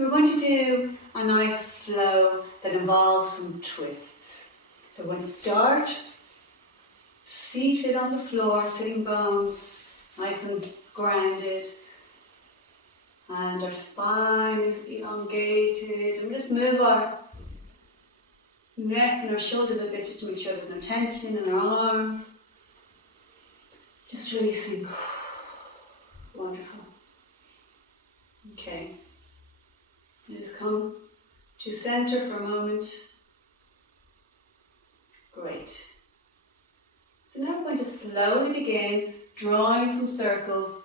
So we're going to do a nice flow that involves some twists. So we're going to start seated on the floor, sitting bones, nice and grounded. And our spine is elongated. And we just move our neck and our shoulders a bit just to make sure there's no tension in our arms. Just releasing. Wonderful. Okay. Just come to center for a moment. Great. So now we're going to slowly begin drawing some circles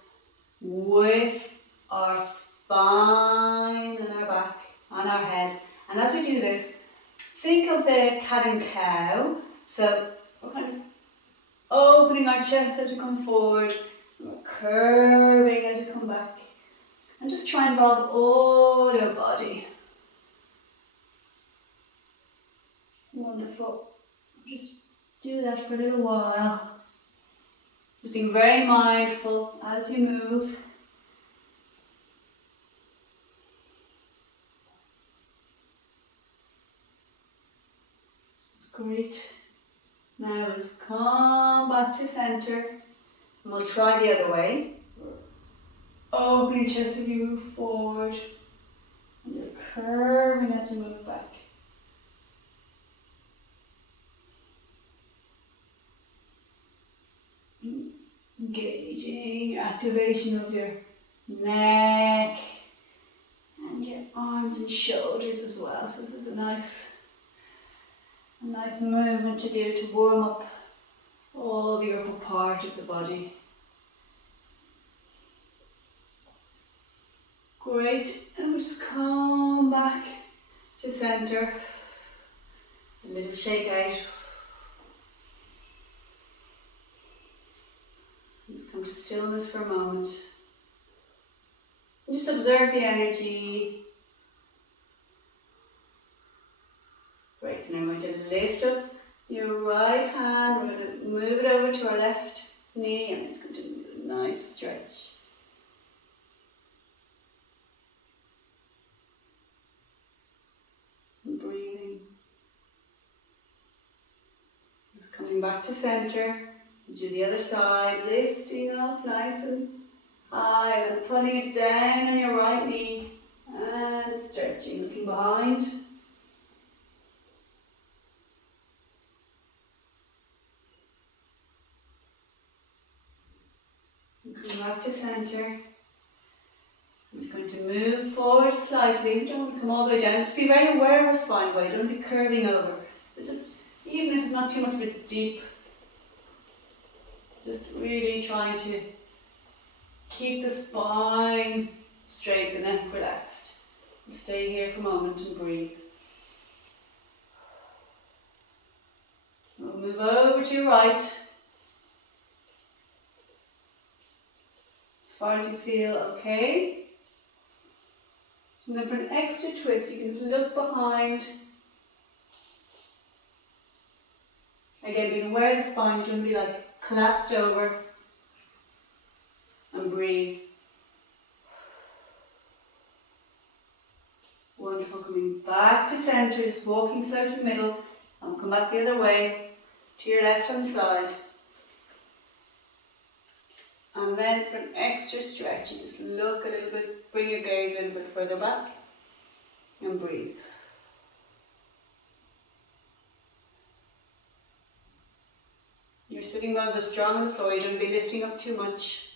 with our spine and our back and our head. And as we do this, think of the cat and cow. So we're kind of opening our chest as we come forward, and we're curving as we come back. And just try and involve all your body. Wonderful. Just do that for a little while. Just being very mindful as you move. That's great. Now just come back to center, and we'll try the other way. Open your chest as you move forward, and you're curving as you move back. Engaging your activation of your neck and your arms and shoulders as well. So there's a nice movement to do to warm up all the upper part of the body. Great, and we'll just come back to center. A little shake out. Just come to stillness for a moment. And just observe the energy. Great, so now we're going to lift up your right hand. We're going to move it over to our left knee. I'm just going to do a nice stretch. And breathing. Just coming back to center. Do the other side, lifting up nice and high, and putting it down on your right knee and stretching, looking behind. And coming back to center. I'm just going to move forward slightly. You don't want to come all the way down. Just be very aware of our spine, but you don't be curving over. So just, even if it's not too much of a deep, just really trying to keep the spine straight, the neck relaxed. Stay here for a moment and breathe. We'll move over to your right. As far as you feel okay. And then for an extra twist, you can just look behind. Again, being aware of the spine, you don't be like collapsed over, and breathe. Wonderful, coming back to center, just walking slow to the middle, and we'll come back the other way to your left hand side. And then for an extra stretch, you just look a little bit, bring your gaze a little bit further back, and breathe. Your sitting bones are strong on the floor, you don't be lifting up too much.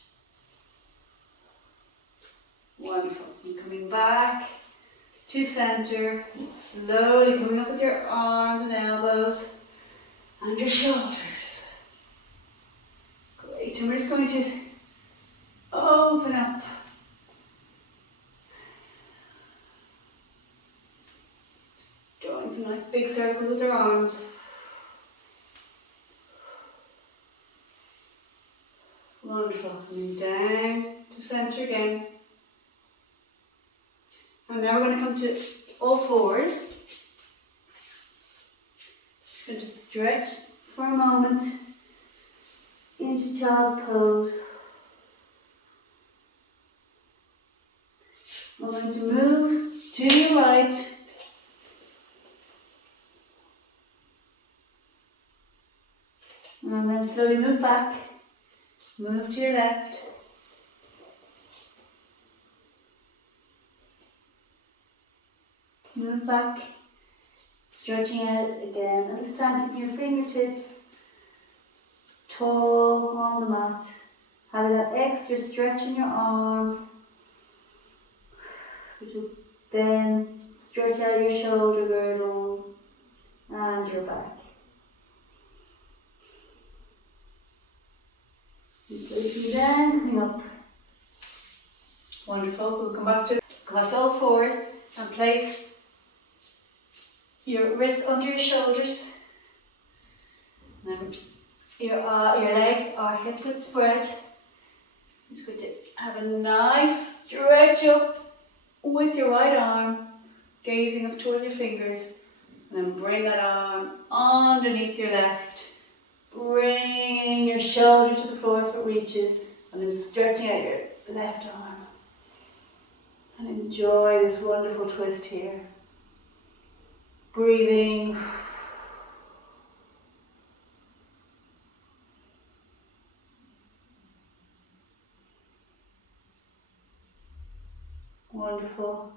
Wonderful. And coming back to center, and slowly coming up with your arms and elbows and your shoulders. Great, and we're just going to open up. Just drawing some nice big circles with your arms. Wonderful, coming down to center again. And now we're going to come to all fours. And just stretch for a moment into child's pose. we're going to move to your right. And then slowly move back. Move to your left. Move back. Stretching out again. And this time keeping your fingertips tall on the mat. Having that extra stretch in your arms. Which will then stretch out your shoulder girdle and your back. Placing down, coming up. Wonderful. We'll come back to all fours and place your wrists under your shoulders. And your legs are hip width spread. I'm just going to have a nice stretch up with your right arm, gazing up towards your fingers, and then bring that arm underneath your left. Bring your shoulder to the floor if it reaches, and then stretching out your left arm. And enjoy this wonderful twist here. Breathing. Wonderful.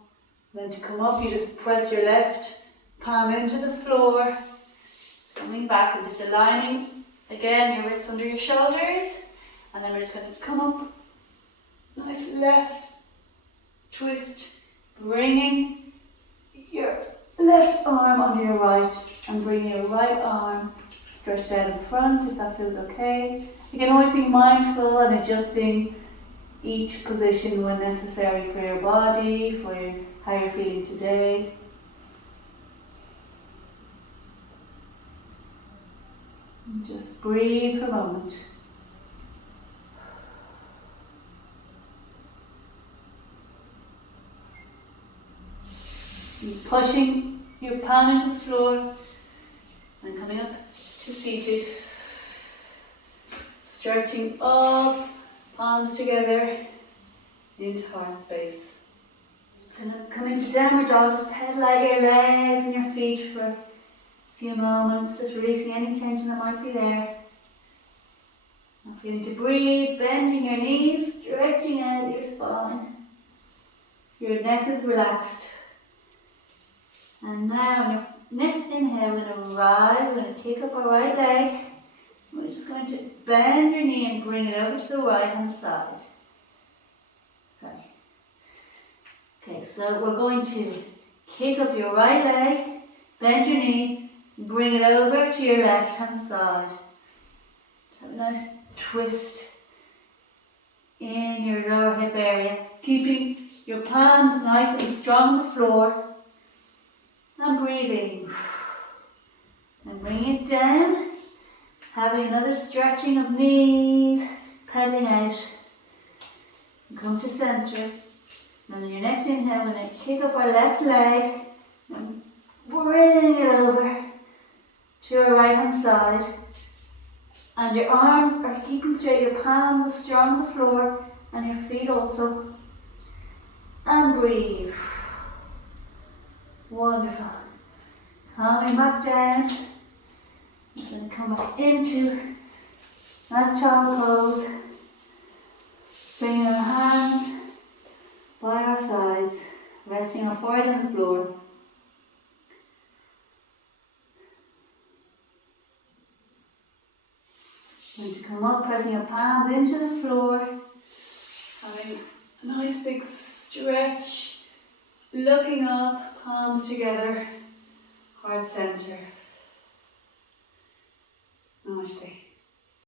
Then to come up, you just press your left palm into the floor. Coming back and just aligning again your wrists under your shoulders. And then we're just going to come up. Nice left twist. Bringing your left arm under your right and bringing your right arm stretched out in front if that feels okay. You can always be mindful and adjusting each position when necessary for your body, for how you're feeling today. And just breathe for a moment. And pushing your palm into the floor and coming up to seated. Stretching up, palms together into heart space. Just going to come into downward dog. Just pedal out your legs and your feet for a few moments, just releasing any tension that might be there. Now feeling to breathe, bending your knees, stretching out your spine. Your neck is relaxed. And now on your next inhale, we're going to rise, we're going to kick up our right leg. We're just going to bend your knee and bring it over to the right hand side. Okay, so we're going to kick up your right leg, bend your knee, bring it over to your left hand side. So a nice twist in your lower hip area, keeping your palms nice and strong on the floor. And breathing. And bring it down. Having another stretching of knees, pedaling out. And come to center. And on your next inhale, we're going to kick up our left leg and bring it over to our right hand side. And your arms are keeping straight, your palms are strong on the floor, and your feet also. And breathe. Wonderful. Coming back down. I'm going to come back into nice child pose. Bringing our hands by our sides, resting our forehead on the floor. And to come up, pressing your palms into the floor. Having a nice big stretch. Looking up, palms together, heart center. Namaste.